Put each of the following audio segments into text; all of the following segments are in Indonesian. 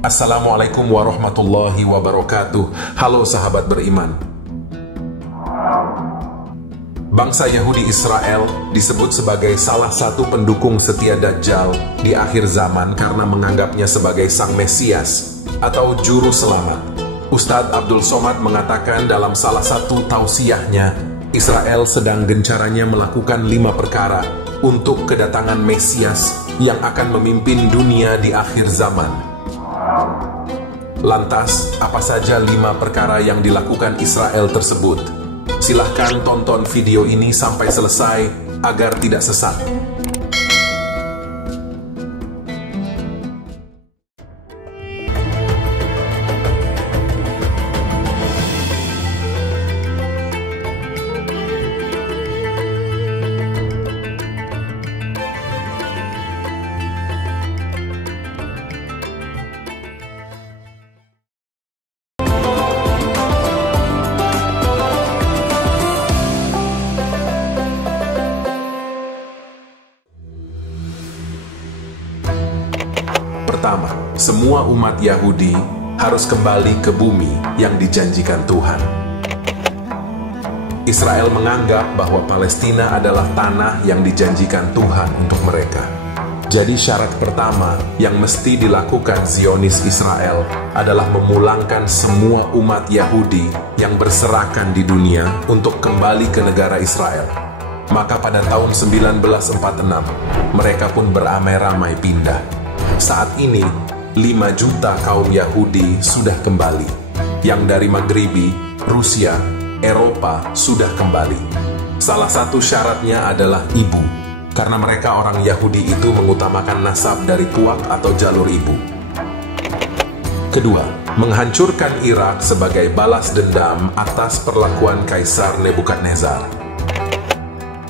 Assalamualaikum warahmatullahi wabarakatuh. Halo sahabat beriman. Bangsa Yahudi Israel disebut sebagai salah satu pendukung setia Dajjal di akhir zaman karena menganggapnya sebagai sang Mesias atau juru selamat. Ustadz Abdul Somad mengatakan dalam salah satu tausiahnya, Israel sedang gencaranya melakukan 5 perkara untuk kedatangan Mesias yang akan memimpin dunia di akhir zaman. Lantas, apa saja 5 perkara yang dilakukan Israel tersebut? Silahkan tonton video ini sampai selesai agar tidak sesat. Pertama, semua umat Yahudi harus kembali ke bumi yang dijanjikan Tuhan. Israel menganggap bahwa Palestina adalah tanah yang dijanjikan Tuhan untuk mereka. Jadi syarat pertama yang mesti dilakukan Zionis Israel adalah memulangkan semua umat Yahudi yang berserakan di dunia untuk kembali ke negara Israel. Maka pada tahun 1946, mereka pun beramai-ramai pindah. Saat ini, 5 juta kaum Yahudi sudah kembali. Yang dari Maghribi, Rusia, Eropa sudah kembali. Salah satu syaratnya adalah ibu, karena mereka orang Yahudi itu mengutamakan nasab dari puak atau jalur ibu. Kedua, menghancurkan Irak sebagai balas dendam atas perlakuan Kaisar Nebukadnezar.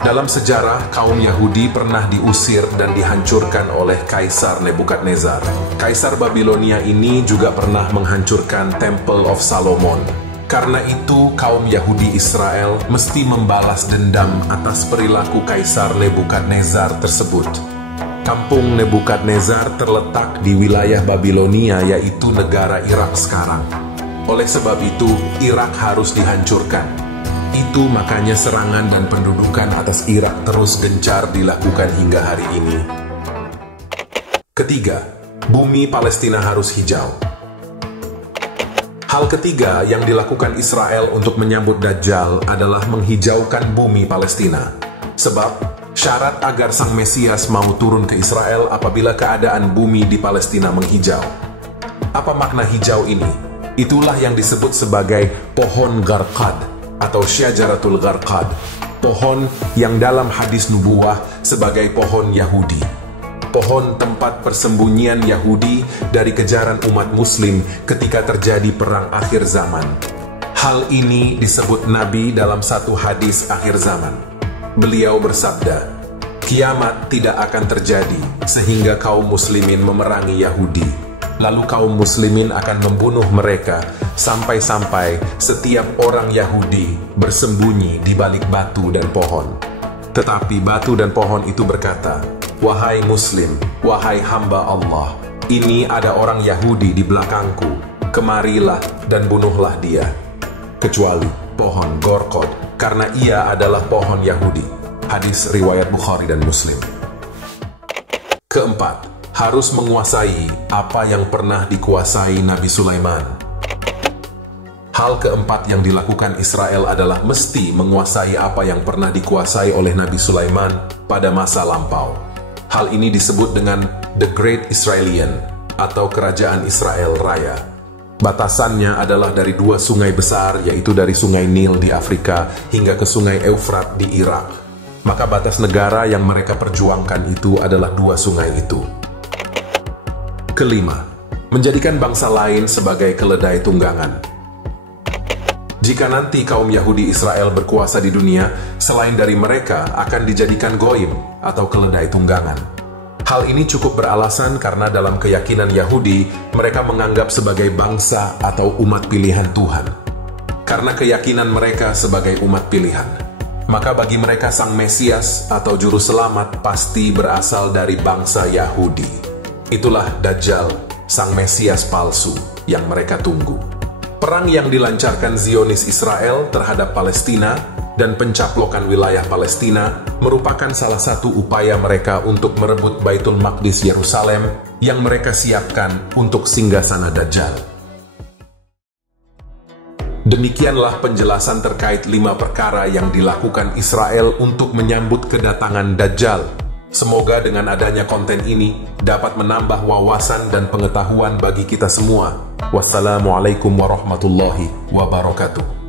Dalam sejarah, kaum Yahudi pernah diusir dan dihancurkan oleh Kaisar Nebukadnezar. Kaisar Babilonia ini juga pernah menghancurkan Temple of Solomon. Karena itu, kaum Yahudi Israel mesti membalas dendam atas perilaku Kaisar Nebukadnezar tersebut. Kampung Nebukadnezar terletak di wilayah Babilonia, yaitu negara Irak sekarang. Oleh sebab itu, Irak harus dihancurkan. Itu makanya serangan dan pendudukan atas Irak terus gencar dilakukan hingga hari ini. Ketiga, bumi Palestina harus hijau. Hal ketiga yang dilakukan Israel untuk menyambut Dajjal adalah menghijaukan bumi Palestina. Sebab syarat agar sang Mesias mau turun ke Israel apabila keadaan bumi di Palestina menghijau. Apa makna hijau ini? Itulah yang disebut sebagai pohon Gharqad atau Syajaratul Gharqad, pohon yang dalam hadis nubuwah sebagai pohon Yahudi, pohon tempat persembunyian Yahudi dari kejaran umat Muslim ketika terjadi perang akhir zaman. Hal ini disebut Nabi dalam satu hadis akhir zaman. Beliau bersabda, kiamat tidak akan terjadi sehingga kaum muslimin memerangi Yahudi. Lalu kaum muslimin akan membunuh mereka sampai-sampai setiap orang Yahudi bersembunyi di balik batu dan pohon. Tetapi batu dan pohon itu berkata, wahai muslim, wahai hamba Allah, ini ada orang Yahudi di belakangku, kemarilah dan bunuhlah dia. Kecuali pohon Gharqad, karena ia adalah pohon Yahudi. Hadis riwayat Bukhari dan Muslim. Keempat, harus menguasai apa yang pernah dikuasai Nabi Sulaiman. Hal keempat yang dilakukan Israel adalah mesti menguasai apa yang pernah dikuasai oleh Nabi Sulaiman pada masa lampau. Hal ini disebut dengan The Great Israelian atau Kerajaan Israel Raya. Batasannya adalah dari 2 sungai besar, yaitu dari Sungai Nil di Afrika hingga ke Sungai Eufrat di Irak. Maka batas negara yang mereka perjuangkan itu adalah 2 sungai itu. Kelima, menjadikan bangsa lain sebagai keledai tunggangan. Jika nanti kaum Yahudi Israel berkuasa di dunia, selain dari mereka akan dijadikan goim atau keledai tunggangan. Hal ini cukup beralasan karena dalam keyakinan Yahudi, mereka menganggap sebagai bangsa atau umat pilihan Tuhan. Karena keyakinan mereka sebagai umat pilihan, maka bagi mereka sang Mesias atau juru selamat pasti berasal dari bangsa Yahudi. Itulah Dajjal, sang Mesias palsu yang mereka tunggu. Perang yang dilancarkan Zionis Israel terhadap Palestina dan pencaplokan wilayah Palestina merupakan salah satu upaya mereka untuk merebut Baitul Maqdis Yerusalem yang mereka siapkan untuk singgasana Dajjal. Demikianlah penjelasan terkait 5 perkara yang dilakukan Israel untuk menyambut kedatangan Dajjal. Semoga dengan adanya konten ini dapat menambah wawasan dan pengetahuan bagi kita semua. Wassalamualaikum warahmatullahi wabarakatuh.